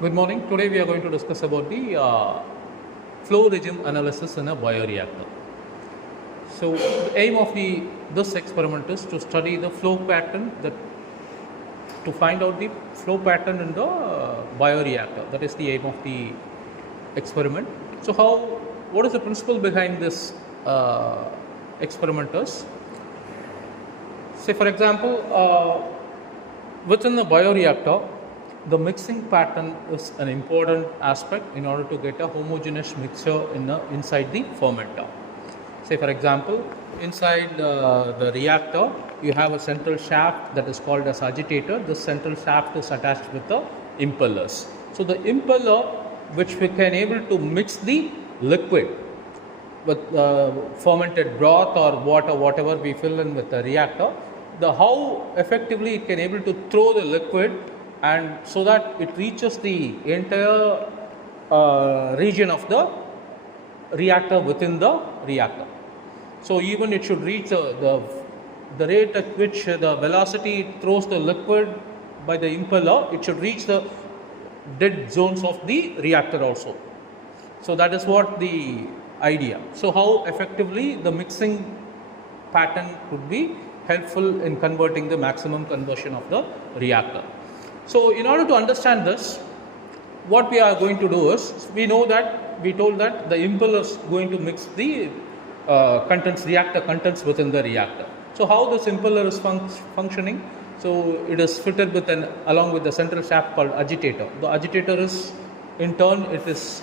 Good morning. Today we are going to discuss about the flow regime analysis in a bioreactor. So the aim of this experiment is to study the flow pattern, to find out the flow pattern in the bioreactor. That is the aim of the experiment. So what is the principle behind this experiment is? Say for example, within the bioreactor, the mixing pattern is an important aspect in order to get a homogeneous mixture inside the fermenter. Say for example, inside the reactor, you have a central shaft that is called as agitator. This central shaft is attached with the impellers. So the impeller, which we can able to mix the liquid with fermented broth or water, whatever we fill in with the reactor, how effectively it can able to throw the liquid, and so that it reaches the entire region of the reactor within the reactor. So even it should reach the rate at which the velocity it throws the liquid by the impeller, it should reach the dead zones of the reactor also. So that is what the idea. So how effectively the mixing pattern could be helpful in converting the maximum conversion of the reactor. So in order to understand this, what we are going to do is, we told that the impeller is going to mix the reactor contents within the reactor. So how this impeller is functioning? So it is fitted with along with the central shaft called agitator. The agitator is, in turn, it is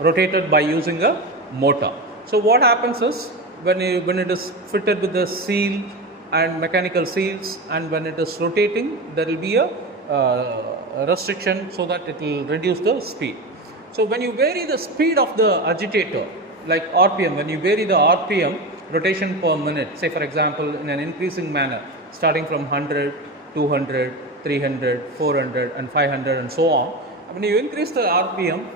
rotated by using a motor. So what happens is, when it is fitted with the seal and mechanical seals, and when it is rotating, there will be a restriction so that it will reduce the speed. So when you vary the speed of the agitator, like RPM, when you vary the RPM, rotation per minute, say for example in an increasing manner, starting from 100, 200, 300, 400 and 500 and so on, when you increase the RPM,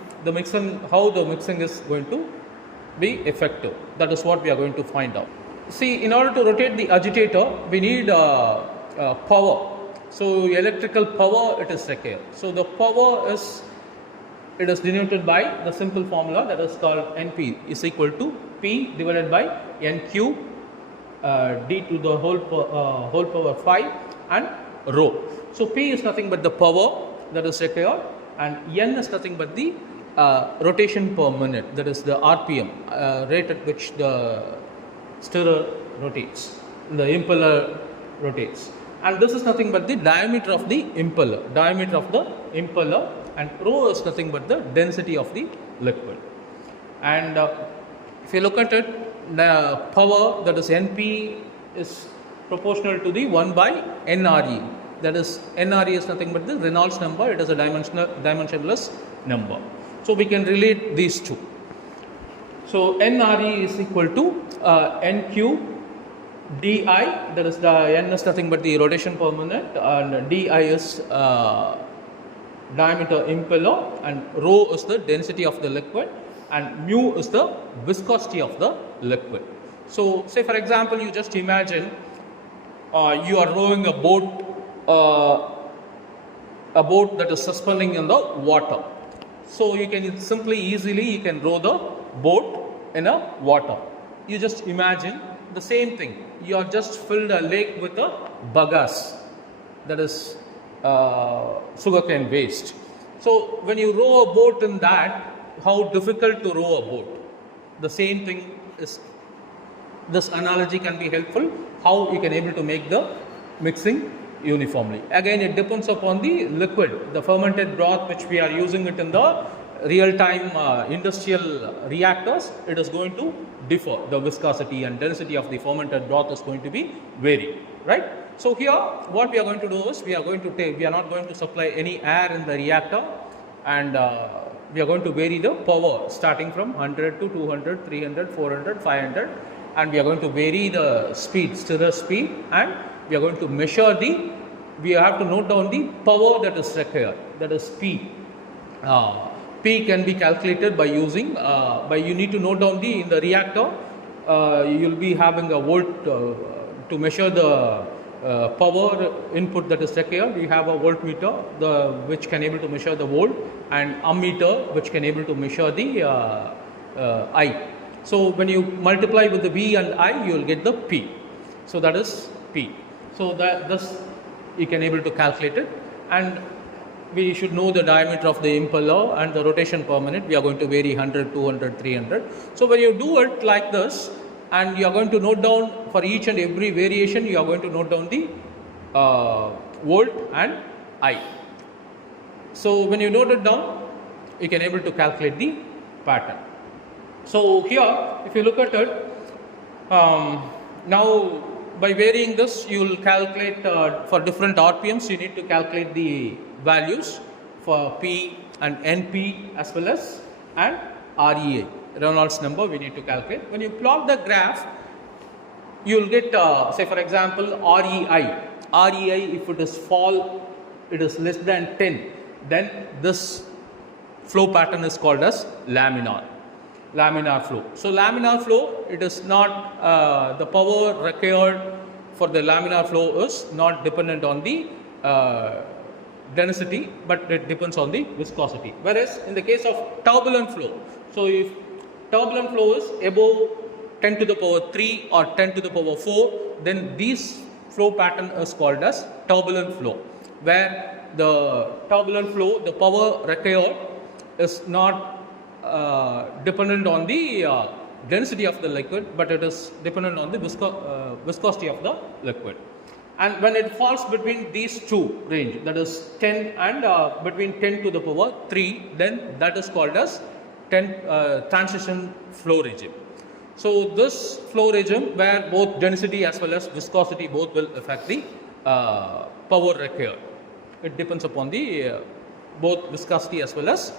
how the mixing is going to be effective. That is what we are going to find out. See, in order to rotate the agitator, we need power. So electrical power it is required. So the power is denoted by the simple formula that is called NP is equal to P divided by NQ d to the whole power 5 and rho. So P is nothing but the power that is required, and N is nothing but the rotation per minute, that is the RPM, rate at which the stirrer rotates, the impeller rotates, and this is nothing but the diameter of the impeller, and rho is nothing but the density of the liquid. And if you look at it, the power, that is NP, is proportional to the 1 by NRE. That is, NRE is nothing but the Reynolds number. It is a dimensionless number. So we can relate these two. So NRE is equal to NQ di, that is the N is nothing but the rotation per minute, and di is diameter impeller, and rho is the density of the liquid, and mu is the viscosity of the liquid. So say for example, you just imagine you are rowing a boat that is suspending in the water. So you can easily row the boat in a water. You just imagine the same thing. You have just filled a lake with a bagasse, that is sugarcane waste. So when you row a boat in that, how difficult to row a boat? The same thing is, this analogy can be helpful, how you can able to make the mixing uniformly. Again, it depends upon the liquid, the fermented broth which we are using it in the real-time industrial reactors. It is going to differ. The viscosity and density of the fermented broth is going to be vary, right? So here, what we are going to do is, we are not going to supply any air in the reactor, and we are going to vary the power starting from 100 to 200, 300, 400, 500, and we are going to vary the speed, stirrer speed, and we are going to measure we have to note down the power that is required, that is P. P can be calculated by using, you need to note down in the reactor, you will be having a volt to measure the power input that is required. You have a voltmeter which can able to measure the volt, and ammeter which can able to measure the I. So when you multiply with the V and I, you will get the P. So that is P. So that this you can able to calculate it, and we should know the diameter of the impeller and the rotation per minute. We are going to vary 100, 200, 300. So when you do it like this, and you are going to note down for each and every variation, you are going to note down the volt and I. So when you note it down, you can able to calculate the pattern. So here, if you look at it, now by varying this, you will calculate for different RPMs, you need to calculate the values for P and NP as well as and REA, Reynolds number, we need to calculate. When you plot the graph, you will get say for example REI. REI, if it is it is less than 10, then this flow pattern is called as laminar flow. So laminar flow, it is not the power required for the laminar flow is not dependent on the density, but it depends on the viscosity. Whereas in the case of turbulent flow, so if turbulent flow is above 10 to the power 3 or 10 to the power 4, then this flow pattern is called as turbulent flow, where the turbulent flow, the power required is not dependent on the density of the liquid, but it is dependent on the viscosity of the liquid. And when it falls between these two range, that is 10 and between 10 to the power 3, then that is called as transition flow regime. So this flow regime, where both density as well as viscosity both will affect the power required. It depends upon the both viscosity as well as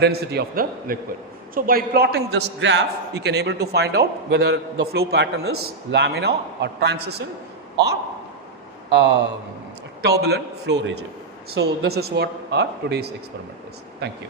density of the liquid. So by plotting this graph, you can able to find out whether the flow pattern is laminar or transition or turbulent flow regime. So this is what our today's experiment is. Thank you.